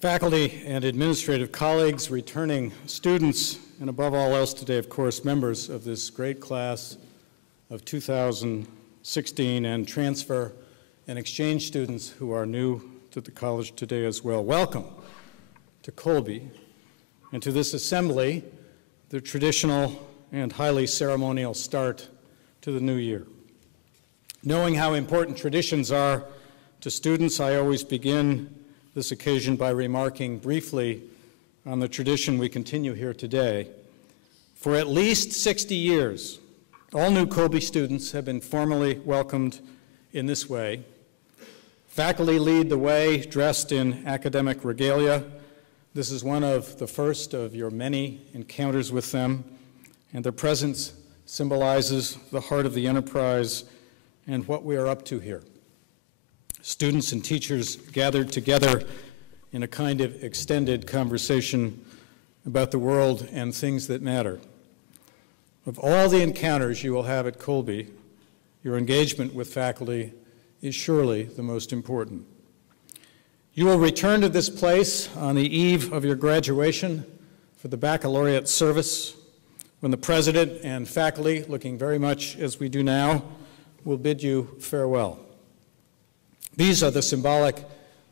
Faculty and administrative colleagues, returning students, and above all else today, of course, members of this great class of 2016 and transfer and exchange students who are new to the college today as well. Welcome to Colby and to this assembly, the traditional and highly ceremonial start to the new year. Knowing how important traditions are to students, I always begin this occasion by remarking briefly on the tradition we continue here today. For at least 60 years, all new Colby students have been formally welcomed in this way. Faculty lead the way dressed in academic regalia. This is one of the first of your many encounters with them, and their presence symbolizes the heart of the enterprise and what we are up to here. Students and teachers gathered together in a kind of extended conversation about the world and things that matter. Of all the encounters you will have at Colby, your engagement with faculty is surely the most important. You will return to this place on the eve of your graduation for the baccalaureate service, when the president and faculty, looking very much as we do now, will bid you farewell. These are the symbolic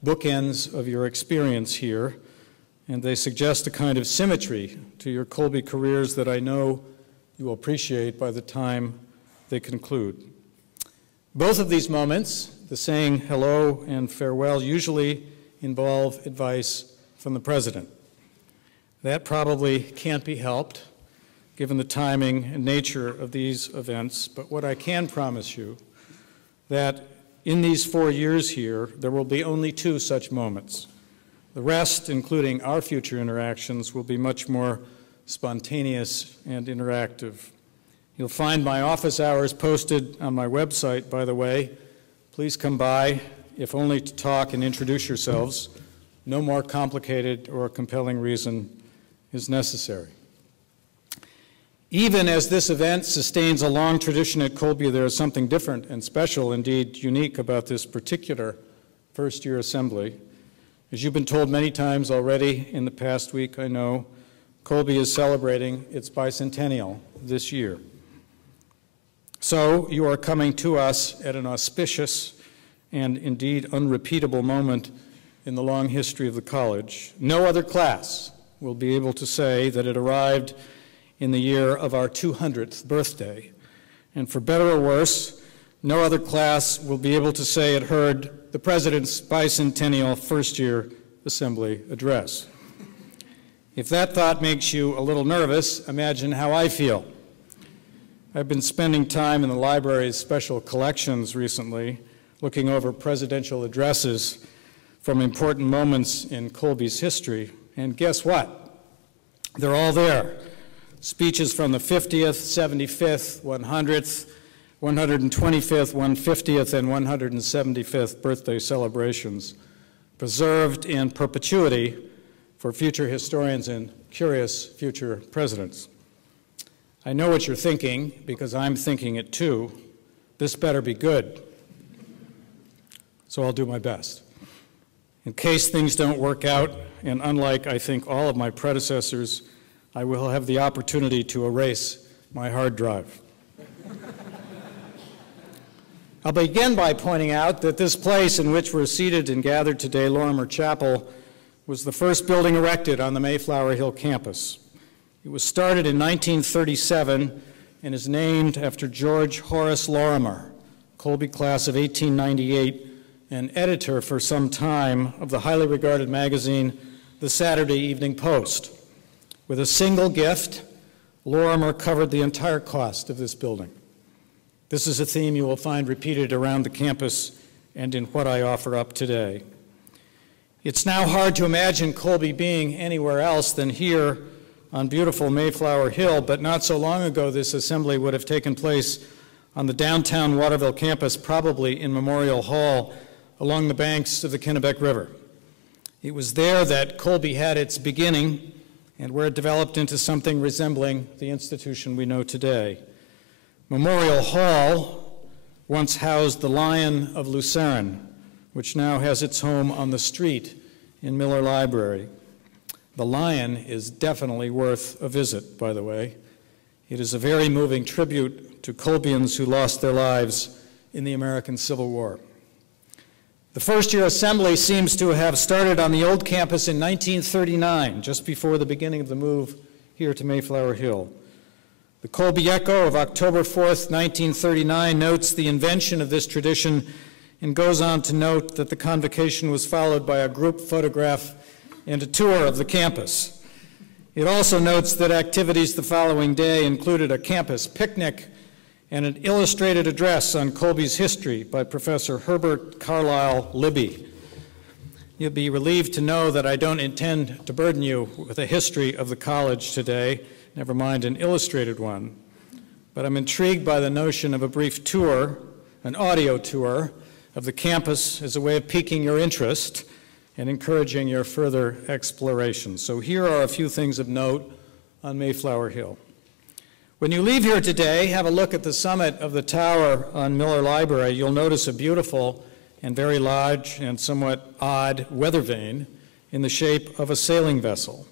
bookends of your experience here, and they suggest a kind of symmetry to your Colby careers that I know you will appreciate by the time they conclude. Both of these moments, the saying hello and farewell, usually involve advice from the president. That probably can't be helped, given the timing and nature of these events, but what I can promise you, that in these 4 years here, there will be only 2 such moments. The rest, including our future interactions, will be much more spontaneous and interactive. You'll find my office hours posted on my website, by the way. Please come by, if only to talk and introduce yourselves. No more complicated or compelling reason is necessary. Even as this event sustains a long tradition at Colby, there is something different and special, indeed unique, about this particular first-year assembly. As you've been told many times already in the past week, I know, Colby is celebrating its bicentennial this year. So you are coming to us at an auspicious and indeed unrepeatable moment in the long history of the college. No other class will be able to say that it arrived in the year of our 200th birthday. And for better or worse, no other class will be able to say it heard the President's bicentennial first-year assembly address. If that thought makes you a little nervous, imagine how I feel. I've been spending time in the library's special collections recently, looking over presidential addresses from important moments in Colby's history, and guess what? They're all there. Speeches from the 50th, 75th, 100th, 125th, 150th, and 175th birthday celebrations, preserved in perpetuity for future historians and curious future presidents. I know what you're thinking, because I'm thinking it too. This better be good. So I'll do my best. In case things don't work out, and unlike, I think, all of my predecessors, I will have the opportunity to erase my hard drive. I'll begin by pointing out that this place in which we're seated and gathered today, Lorimer Chapel, was the first building erected on the Mayflower Hill campus. It was started in 1937 and is named after George Horace Lorimer, Colby class of 1898, and editor for some time of the highly regarded magazine, The Saturday Evening Post. With a single gift, Lorimer covered the entire cost of this building. This is a theme you will find repeated around the campus and in what I offer up today. It's now hard to imagine Colby being anywhere else than here on beautiful Mayflower Hill, but not so long ago this assembly would have taken place on the downtown Waterville campus, probably in Memorial Hall along the banks of the Kennebec River. It was there that Colby had its beginning and where it developed into something resembling the institution we know today. Memorial Hall once housed the Lion of Lucerne, which now has its home on the street in Miller Library. The lion is definitely worth a visit, by the way. It is a very moving tribute to Colbyans who lost their lives in the American Civil War. The first-year assembly seems to have started on the old campus in 1939, just before the beginning of the move here to Mayflower Hill. The Colby Echo of October 4th, 1939 notes the invention of this tradition and goes on to note that the convocation was followed by a group photograph and a tour of the campus. It also notes that activities the following day included a campus picnic and an illustrated address on Colby's history by Professor Herbert Carlisle Libby. You'll be relieved to know that I don't intend to burden you with a history of the college today, never mind an illustrated one. But I'm intrigued by the notion of a brief tour, an audio tour, of the campus as a way of piquing your interest and encouraging your further exploration. So here are a few things of note on Mayflower Hill. When you leave here today, have a look at the summit of the tower on Miller Library. You'll notice a beautiful and very large and somewhat odd weather vane in the shape of a sailing vessel.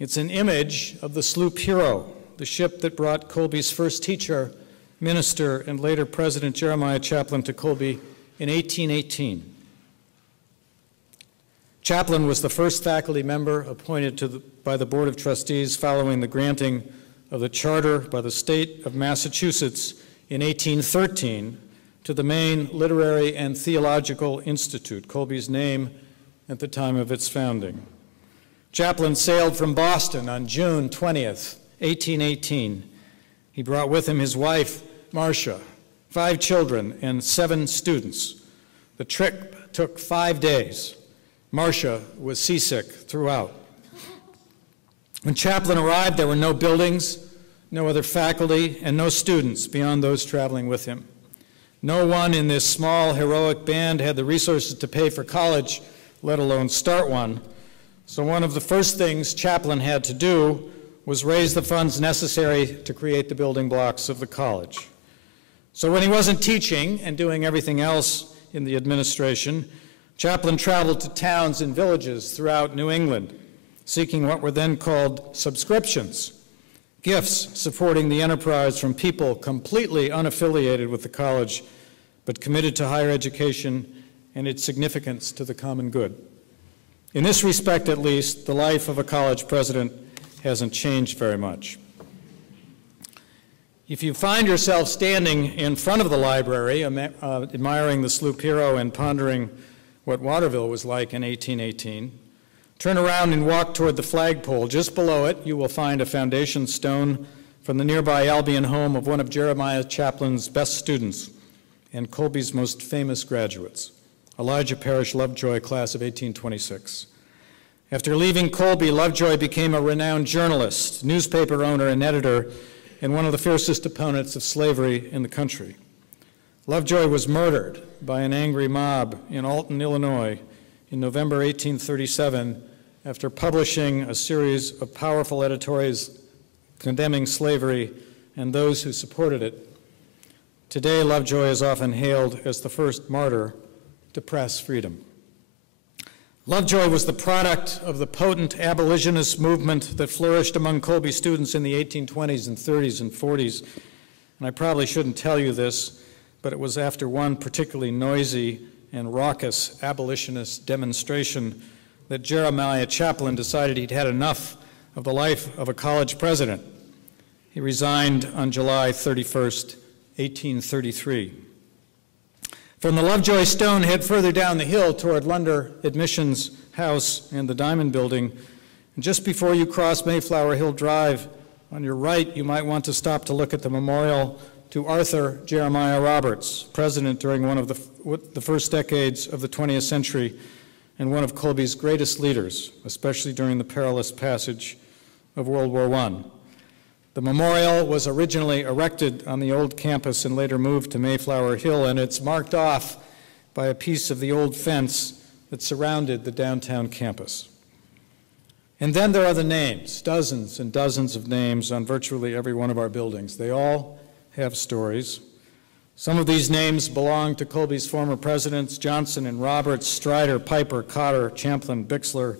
It's an image of the sloop Hero, the ship that brought Colby's first teacher, minister, and later President Jeremiah Chaplin to Colby in 1818. Chaplin was the first faculty member appointed by the Board of Trustees following the granting of the charter by the state of Massachusetts in 1813 to the Maine Literary and Theological Institute, Colby's name at the time of its founding. Chaplin sailed from Boston on June 20th, 1818. He brought with him his wife, Marcia, 5 children, and 7 students. The trip took 5 days. Marcia was seasick throughout. When Chaplin arrived, there were no buildings, no other faculty, and no students beyond those traveling with him. No one in this small, heroic band had the resources to pay for college, let alone start one. So one of the first things Chaplin had to do was raise the funds necessary to create the building blocks of the college. So when he wasn't teaching and doing everything else in the administration, Chaplin traveled to towns and villages throughout New England, seeking what were then called subscriptions, gifts supporting the enterprise from people completely unaffiliated with the college, but committed to higher education and its significance to the common good. In this respect, at least, the life of a college president hasn't changed very much. If you find yourself standing in front of the library, admiring the sloop Hero and pondering what Waterville was like in 1818, turn around and walk toward the flagpole. Just below it, you will find a foundation stone from the nearby Albion home of one of Jeremiah Chaplin's best students and Colby's most famous graduates, Elijah Parrish Lovejoy, class of 1826. After leaving Colby, Lovejoy became a renowned journalist, newspaper owner and editor, and one of the fiercest opponents of slavery in the country. Lovejoy was murdered by an angry mob in Alton, Illinois, in November 1837 after publishing a series of powerful editorials condemning slavery and those who supported it. Today, Lovejoy is often hailed as the first martyr to press freedom. Lovejoy was the product of the potent abolitionist movement that flourished among Colby students in the 1820s and 30s and 40s. And I probably shouldn't tell you this, but it was after one particularly noisy and raucous abolitionist demonstration that Jeremiah Chaplin decided he'd had enough of the life of a college president. He resigned on July 31st, 1833. From the Lovejoy Stone, head further down the hill toward Lunder Admissions House and the Diamond Building. And just before you cross Mayflower Hill Drive, on your right, you might want to stop to look at the memorial to Arthur Jeremiah Roberts, president during one of the first decades of the 20th century and one of Colby's greatest leaders, especially during the perilous passage of World War I. The memorial was originally erected on the old campus and later moved to Mayflower Hill, and it's marked off by a piece of the old fence that surrounded the downtown campus. And then there are the names, dozens and dozens of names on virtually every one of our buildings. They all have stories. Some of these names belong to Colby's former presidents, Johnson and Roberts, Strider, Piper, Cotter, Champlin, Bixler,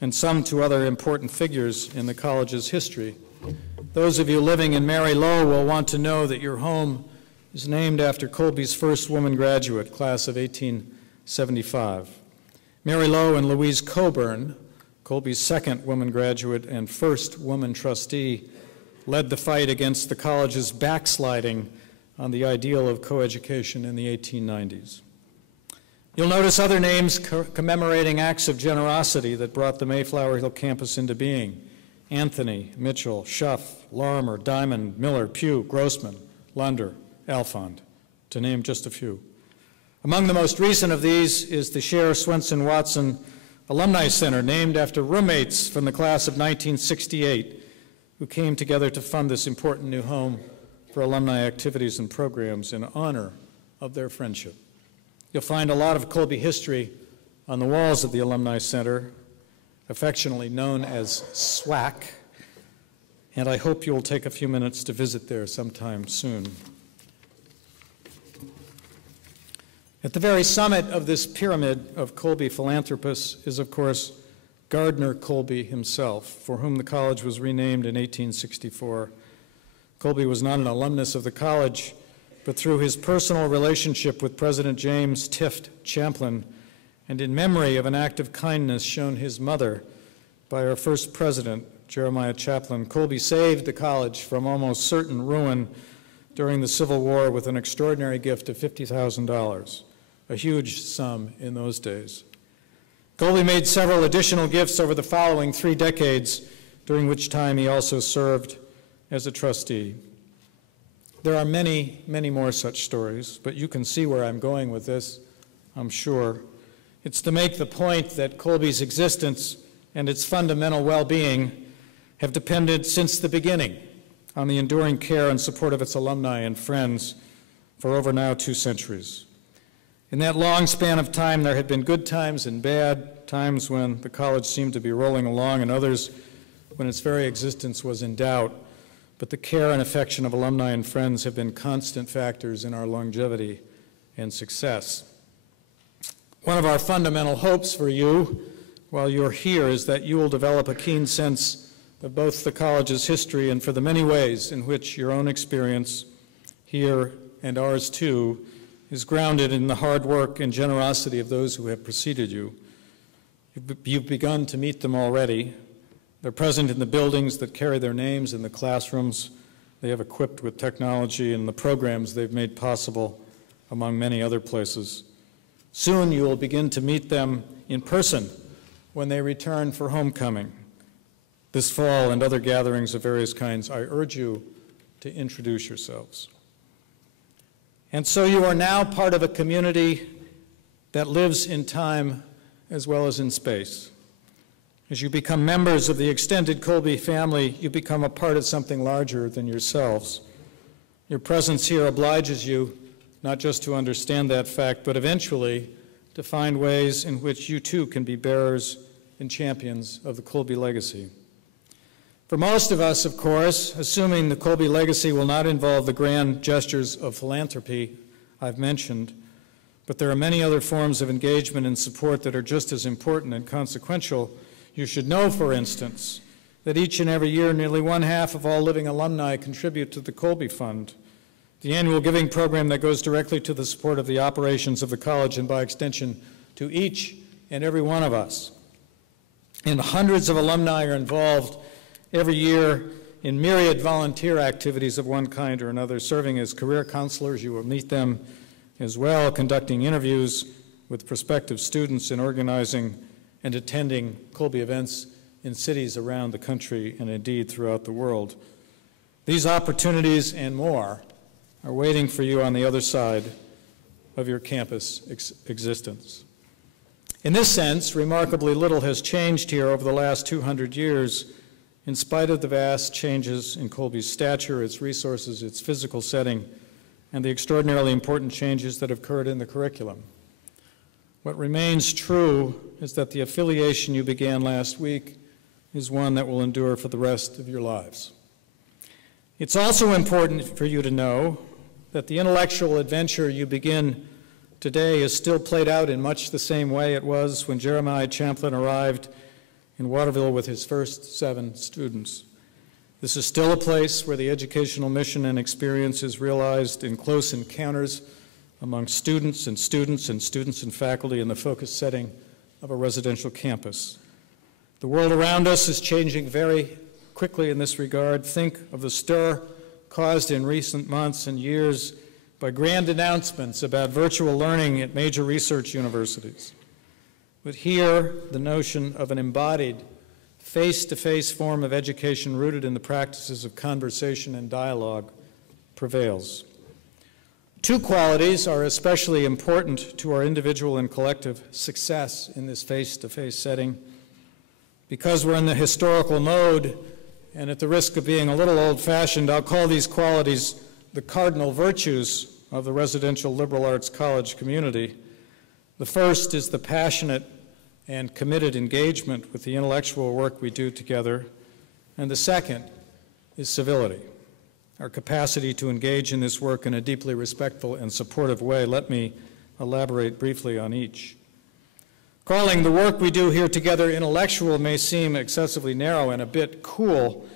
and some to other important figures in the college's history. Those of you living in Mary Low will want to know that your home is named after Colby's first woman graduate, class of 1875. Mary Low and Louise Coburn, Colby's second woman graduate and first woman trustee, led the fight against the college's backsliding on the ideal of coeducation in the 1890s. You'll notice other names commemorating acts of generosity that brought the Mayflower Hill campus into being: Anthony, Mitchell, Schuff, Larimer, Diamond, Miller, Pugh, Grossman, Lunder, Alfond, to name just a few. Among the most recent of these is the Cher Swenson Watson Alumni Center, named after roommates from the class of 1968 who came together to fund this important new home for alumni activities and programs in honor of their friendship. You'll find a lot of Colby history on the walls of the Alumni Center, affectionately known as SWAC, and I hope you'll take a few minutes to visit there sometime soon. At the very summit of this pyramid of Colby philanthropists is, of course, Gardner Colby himself, for whom the college was renamed in 1864. Colby was not an alumnus of the college, but through his personal relationship with President James Tift Champlin, and in memory of an act of kindness shown his mother by our first president, Jeremiah Chaplin, Colby saved the college from almost certain ruin during the Civil War with an extraordinary gift of $50,000, a huge sum in those days. Colby made several additional gifts over the following 3 decades, during which time he also served as a trustee. There are many, many more such stories, but you can see where I'm going with this, I'm sure. It's to make the point that Colby's existence and its fundamental well-being have depended since the beginning on the enduring care and support of its alumni and friends for over now 2 centuries. In that long span of time, there had been good times and bad times when the college seemed to be rolling along, and others when its very existence was in doubt. But the care and affection of alumni and friends have been constant factors in our longevity and success. One of our fundamental hopes for you while you're here is that you will develop a keen sense of both the college's history and for the many ways in which your own experience here, and ours too, is grounded in the hard work and generosity of those who have preceded you. You've begun to meet them already. They're present in the buildings that carry their names, in the classrooms they have equipped with technology, and the programs they've made possible, among many other places. Soon you will begin to meet them in person when they return for homecoming. This fall and other gatherings of various kinds, I urge you to introduce yourselves. And so you are now part of a community that lives in time as well as in space. As you become members of the extended Colby family, you become a part of something larger than yourselves. Your presence here obliges you not just to understand that fact, but eventually to find ways in which you too can be bearers and champions of the Colby legacy. For most of us, of course, assuming the Colby legacy will not involve the grand gestures of philanthropy I've mentioned, but there are many other forms of engagement and support that are just as important and consequential. You should know, for instance, that each and every year nearly 1/2 of all living alumni contribute to the Colby Fund, the annual giving program that goes directly to the support of the operations of the college and by extension to each and every one of us. And hundreds of alumni are involved every year in myriad volunteer activities of one kind or another, serving as career counselors. You will meet them as well, conducting interviews with prospective students and organizing and attending Colby events in cities around the country and indeed throughout the world. These opportunities and more are waiting for you on the other side of your campus existence. In this sense, remarkably little has changed here over the last 200 years, in spite of the vast changes in Colby's stature, its resources, its physical setting, and the extraordinarily important changes that have occurred in the curriculum. What remains true is that the affiliation you began last week is one that will endure for the rest of your lives. It's also important for you to know that the intellectual adventure you begin today is still played out in much the same way it was when Jeremiah Champlin arrived in Waterville with his first 7 students. This is still a place where the educational mission and experience is realized in close encounters among students and faculty in the focused setting of a residential campus. The world around us is changing very quickly in this regard. Think of the stir caused in recent months and years by grand announcements about virtual learning at major research universities. But here, the notion of an embodied, face-to-face form of education rooted in the practices of conversation and dialogue prevails. 2 qualities are especially important to our individual and collective success in this face-to-face setting. Because we're in the historical mode, and at the risk of being a little old-fashioned, I'll call these qualities the cardinal virtues of the residential liberal arts college community. The first is the passionate and committed engagement with the intellectual work we do together, and the second is civility, our capacity to engage in this work in a deeply respectful and supportive way. Let me elaborate briefly on each. Calling the work we do here together intellectual may seem excessively narrow and a bit cool,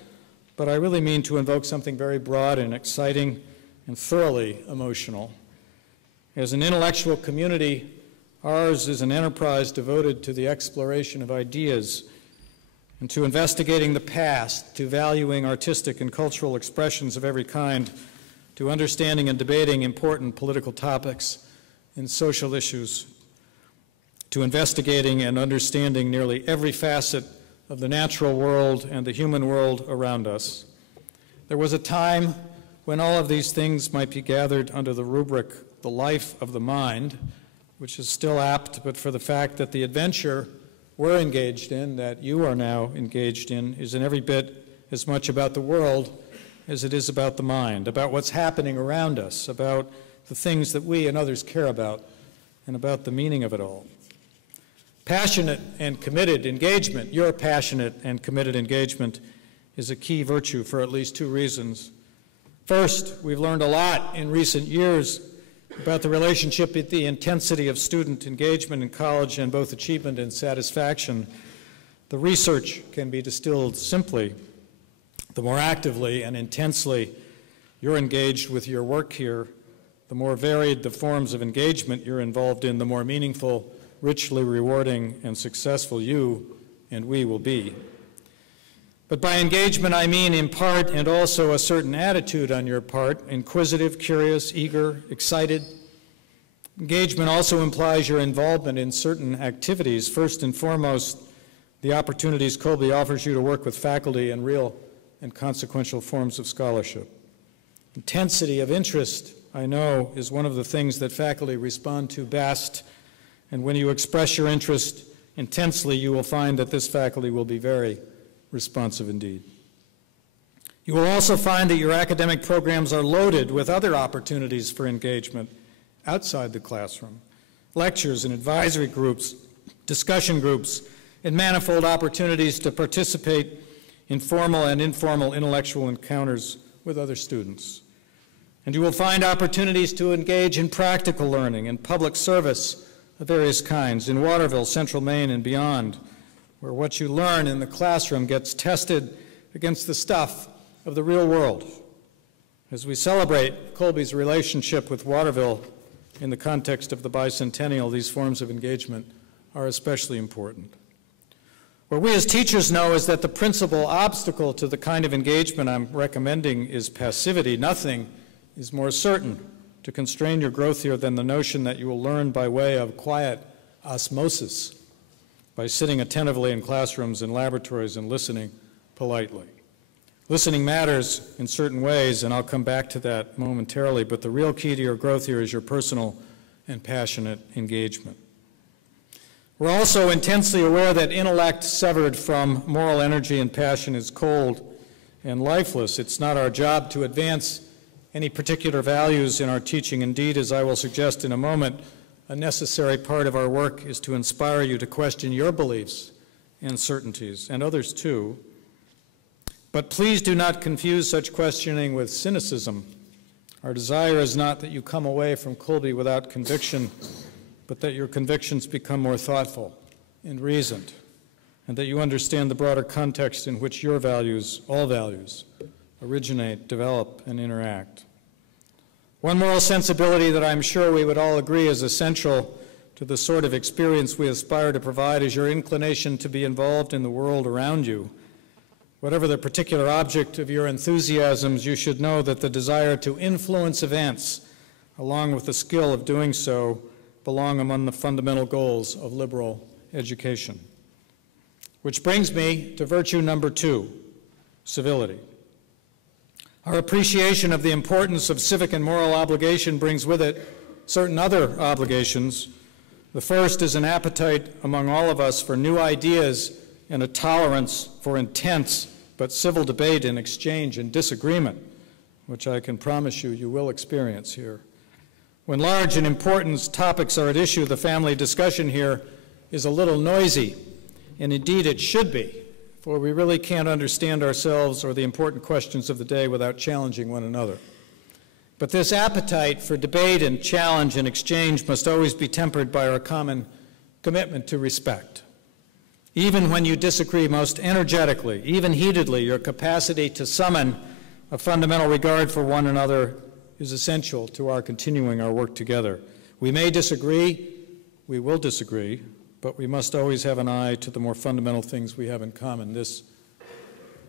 but I really mean to invoke something very broad and exciting and thoroughly emotional. As an intellectual community, ours is an enterprise devoted to the exploration of ideas and to investigating the past, to valuing artistic and cultural expressions of every kind, to understanding and debating important political topics and social issues, to investigating and understanding nearly every facet of the natural world and the human world around us. There was a time when all of these things might be gathered under the rubric, the life of the mind, which is still apt, but for the fact that the adventure we're engaged in, that you are now engaged in, is in every bit as much about the world as it is about the mind, about what's happening around us, about the things that we and others care about, and about the meaning of it all. Passionate and committed engagement, your passionate and committed engagement, is a key virtue for at least 2 reasons. First, we've learned a lot in recent years about the relationship with the intensity of student engagement in college and both achievement and satisfaction. The research can be distilled simply. The more actively and intensely you're engaged with your work here, the more varied the forms of engagement you're involved in, the more meaningful, richly rewarding, and successful you and we will be. But by engagement, I mean in part and also a certain attitude on your part, inquisitive, curious, eager, excited. Engagement also implies your involvement in certain activities. First and foremost, the opportunities Colby offers you to work with faculty in real and consequential forms of scholarship. Intensity of interest, I know, is one of the things that faculty respond to best, and when you express your interest intensely, you will find that this faculty will be very responsive indeed. You will also find that your academic programs are loaded with other opportunities for engagement outside the classroom, lectures and advisory groups, discussion groups, and manifold opportunities to participate in formal and informal intellectual encounters with other students. And you will find opportunities to engage in practical learning and public service of various kinds in Waterville, Central Maine, and beyond, where what you learn in the classroom gets tested against the stuff of the real world. As we celebrate Colby's relationship with Waterville in the context of the bicentennial, these forms of engagement are especially important. What we as teachers know is that the principal obstacle to the kind of engagement I'm recommending is passivity. Nothing is more certain to constrain your growth here than the notion that you will learn by way of quiet osmosis, by sitting attentively in classrooms and laboratories and listening politely. Listening matters in certain ways, and I'll come back to that momentarily, but the real key to your growth here is your personal and passionate engagement. We're also intensely aware that intellect severed from moral energy and passion is cold and lifeless. It's not our job to advance any particular values in our teaching. Indeed, as I will suggest in a moment, a necessary part of our work is to inspire you to question your beliefs and certainties, and others too. But please do not confuse such questioning with cynicism. Our desire is not that you come away from Colby without conviction, but that your convictions become more thoughtful and reasoned, and that you understand the broader context in which your values, all values, originate, develop, and interact. One moral sensibility that I'm sure we would all agree is essential to the sort of experience we aspire to provide is your inclination to be involved in the world around you. Whatever the particular object of your enthusiasms, you should know that the desire to influence events, along with the skill of doing so, belong among the fundamental goals of liberal education. Which brings me to virtue number 2, civility. Our appreciation of the importance of civic and moral obligation brings with it certain other obligations. The first is an appetite among all of us for new ideas and a tolerance for intense but civil debate and exchange and disagreement, which I can promise you, you will experience here. When large and important topics are at issue, the family discussion here is a little noisy, and indeed it should be, for we really can't understand ourselves or the important questions of the day without challenging one another. But this appetite for debate and challenge and exchange must always be tempered by our common commitment to respect. Even when you disagree most energetically, even heatedly, your capacity to summon a fundamental regard for one another is essential to our continuing our work together. We may disagree, we will disagree, but we must always have an eye to the more fundamental things we have in common, this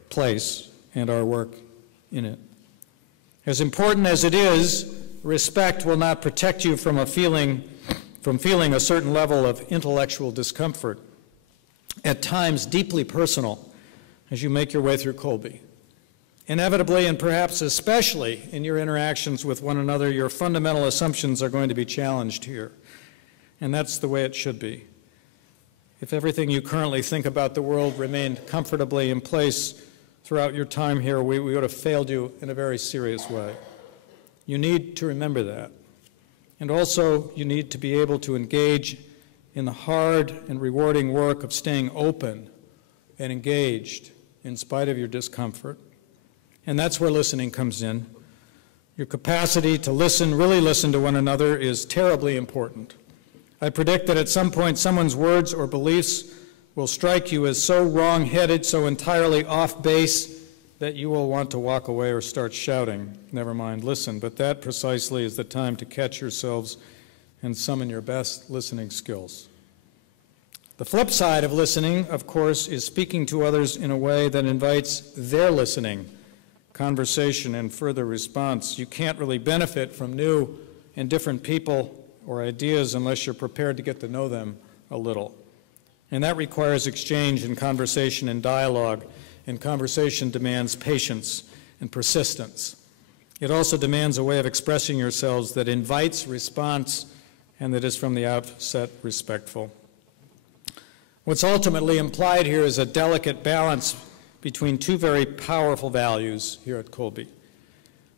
place and our work in it. As important as it is, respect will not protect you from feeling a certain level of intellectual discomfort, at times deeply personal, as you make your way through Colby. Inevitably, and perhaps especially in your interactions with one another, your fundamental assumptions are going to be challenged here. And that's the way it should be. If everything you currently think about the world remained comfortably in place throughout your time here, we would have failed you in a very serious way. You need to remember that. And also, you need to be able to engage in the hard and rewarding work of staying open and engaged in spite of your discomfort. And that's where listening comes in. Your capacity to listen, really listen to one another, is terribly important. I predict that at some point someone's words or beliefs will strike you as so wrong-headed, so entirely off base, that you will want to walk away or start shouting, never mind listen. But that precisely is the time to catch yourselves and summon your best listening skills. The flip side of listening, of course, is speaking to others in a way that invites their listening, conversation, and further response. You can't really benefit from new and different people or ideas unless you're prepared to get to know them a little. And that requires exchange and conversation and dialogue, and conversation demands patience and persistence. It also demands a way of expressing yourselves that invites response and that is from the outset respectful. What's ultimately implied here is a delicate balance between two very powerful values here at Colby.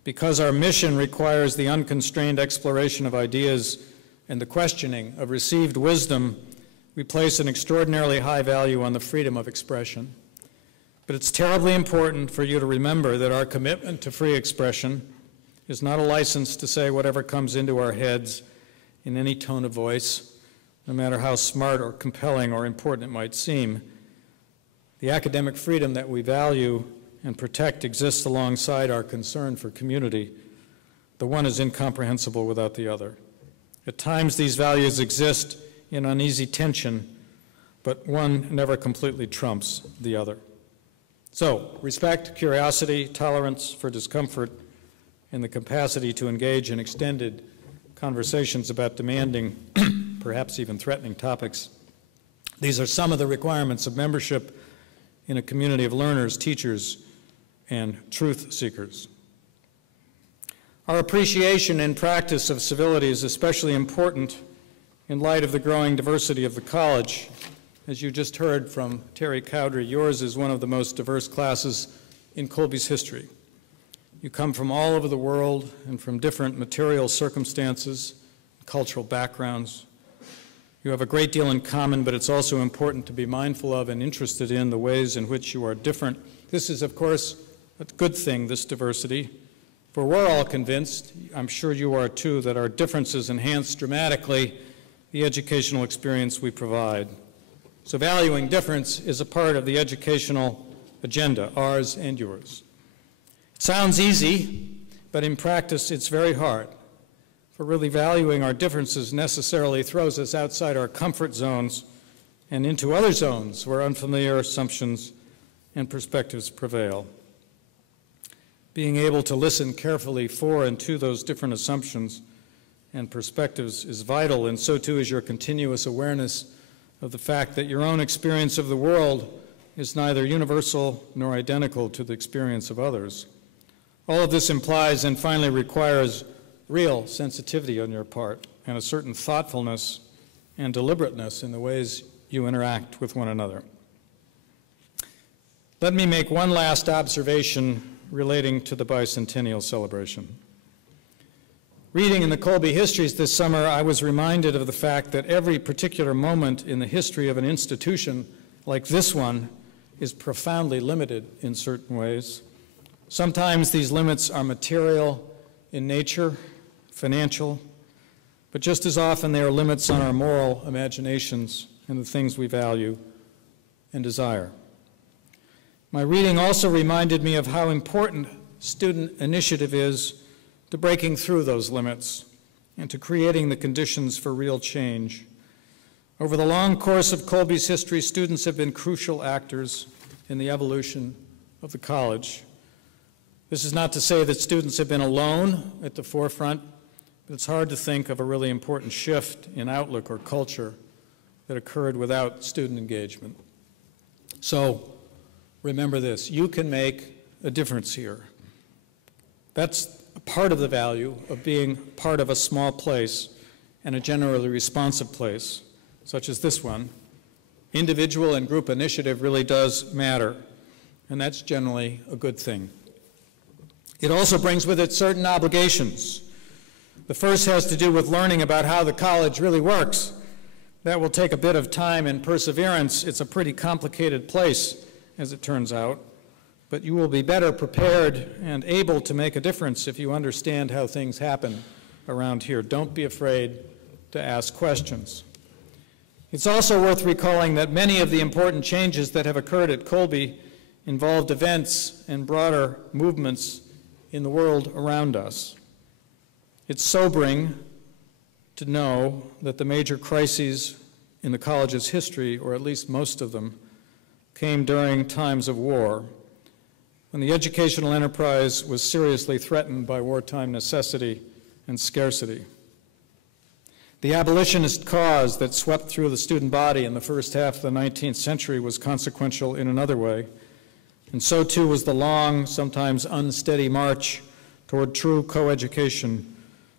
Because our mission requires the unconstrained exploration of ideas and the questioning of received wisdom, we place an extraordinarily high value on the freedom of expression. But it's terribly important for you to remember that our commitment to free expression is not a license to say whatever comes into our heads in any tone of voice, no matter how smart or compelling or important it might seem. The academic freedom that we value and protect exists alongside our concern for community. The one is incomprehensible without the other. At times, these values exist in uneasy tension, but one never completely trumps the other. So, respect, curiosity, tolerance for discomfort, and the capacity to engage in extended conversations about demanding, perhaps even threatening topics. These are some of the requirements of membership in a community of learners, teachers, and truth seekers. Our appreciation and practice of civility is especially important in light of the growing diversity of the college. As you just heard from Terry Cowdery, yours is one of the most diverse classes in Colby's history. You come from all over the world and from different material circumstances, cultural backgrounds. You have a great deal in common, but it's also important to be mindful of and interested in the ways in which you are different. This is, of course, a good thing, this diversity, For we're all convinced, I'm sure you are too, that our differences enhance dramatically the educational experience we provide. So valuing difference is a part of the educational agenda, ours and yours. It sounds easy, but in practice it's very hard. For really valuing our differences necessarily throws us outside our comfort zones and into other zones where unfamiliar assumptions and perspectives prevail. Being able to listen carefully for and to those different assumptions and perspectives is vital, and so too is your continuous awareness of the fact that your own experience of the world is neither universal nor identical to the experience of others. All of this implies and finally requires real sensitivity on your part and a certain thoughtfulness and deliberateness in the ways you interact with one another. Let me make one last observation relating to the bicentennial celebration. Reading in the Colby Histories this summer, I was reminded of the fact that every particular moment in the history of an institution like this one is profoundly limited in certain ways. Sometimes these limits are material in nature, financial, but just as often they are limits on our moral imaginations and the things we value and desire. My reading also reminded me of how important student initiative is to breaking through those limits and to creating the conditions for real change. Over the long course of Colby's history, students have been crucial actors in the evolution of the college. This is not to say that students have been alone at the forefront, but it's hard to think of a really important shift in outlook or culture that occurred without student engagement. So remember this, you can make a difference here. That's a part of the value of being part of a small place and a generally responsive place, such as this one. Individual and group initiative really does matter, and that's generally a good thing. It also brings with it certain obligations. The first has to do with learning about how the college really works. That will take a bit of time and perseverance. It's a pretty complicated place, as it turns out, but you will be better prepared and able to make a difference if you understand how things happen around here. Don't be afraid to ask questions. It's also worth recalling that many of the important changes that have occurred at Colby involved events and broader movements in the world around us. It's sobering to know that the major crises in the college's history, or at least most of them, came during times of war, when the educational enterprise was seriously threatened by wartime necessity and scarcity. The abolitionist cause that swept through the student body in the first half of the 19th century was consequential in another way, and so too was the long, sometimes unsteady march toward true coeducation,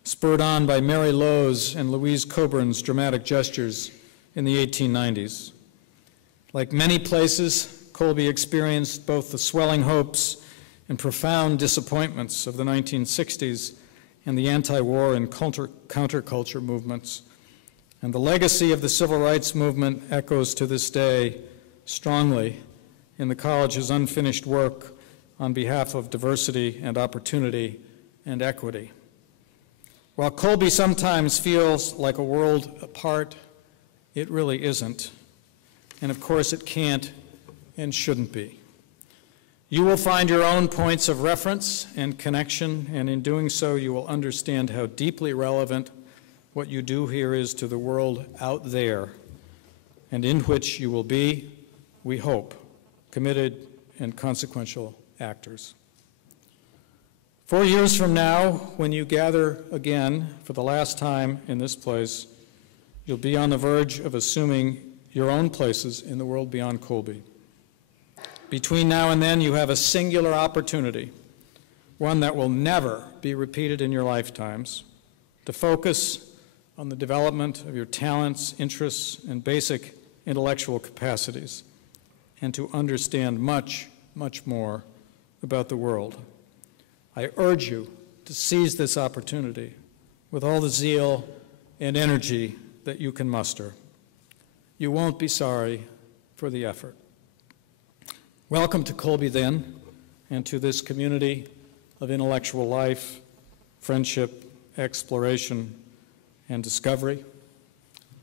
spurred on by Mary Lowe's and Louise Coburn's dramatic gestures in the 1890s. Like many places, Colby experienced both the swelling hopes and profound disappointments of the 1960s and the anti-war and counterculture movements. And the legacy of the civil rights movement echoes to this day strongly in the college's unfinished work on behalf of diversity and opportunity and equity. While Colby sometimes feels like a world apart, it really isn't. And of course it can't and shouldn't be. You will find your own points of reference and connection, and in doing so you will understand how deeply relevant what you do here is to the world out there, and in which you will be, we hope, committed and consequential actors. 4 years from now, when you gather again for the last time in this place, you'll be on the verge of assuming your own places in the world beyond Colby. Between now and then, you have a singular opportunity, one that will never be repeated in your lifetimes, to focus on the development of your talents, interests, and basic intellectual capacities, and to understand much, much more about the world. I urge you to seize this opportunity with all the zeal and energy that you can muster. You won't be sorry for the effort. Welcome to Colby then, and to this community of intellectual life, friendship, exploration, and discovery.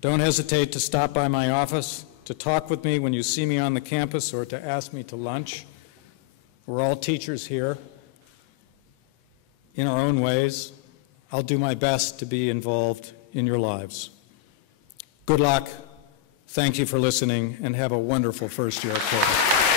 Don't hesitate to stop by my office, to talk with me when you see me on the campus, or to ask me to lunch. We're all teachers here in our own ways. I'll do my best to be involved in your lives. Good luck. Thank you for listening, and have a wonderful first year at Colby.